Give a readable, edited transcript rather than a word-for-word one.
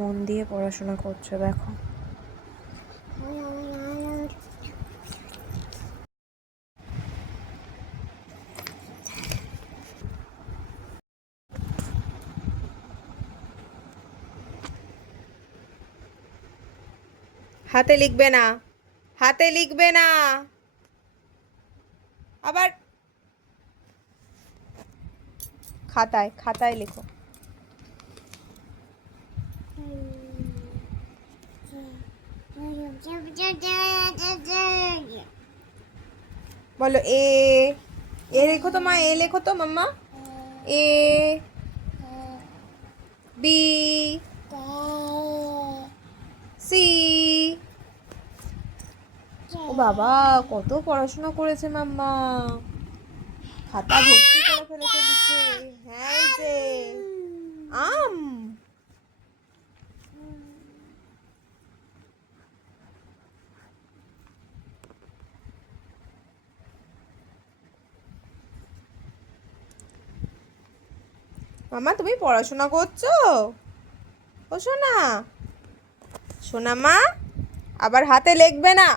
মন দিয়ে পড়াশোনা করছো দেখো। হাতে লিখবে না, হাতে লিখবে না, আবার খাতায় খাতায় লেখো। বলো এ, এ লেখো তো মা, এ লেখো তো মাম্মা। A B C. ও বাবা, কত পড়াশোনা করেছে মাম্মা, খাতা ভর্তি করে ফেলেছে লিখে। হ্যাঁ এই যে আম। মামা তুমি পড়াশোনা করছো? ও সোনা, সোনা মা, আবার হাতে লিখবে না।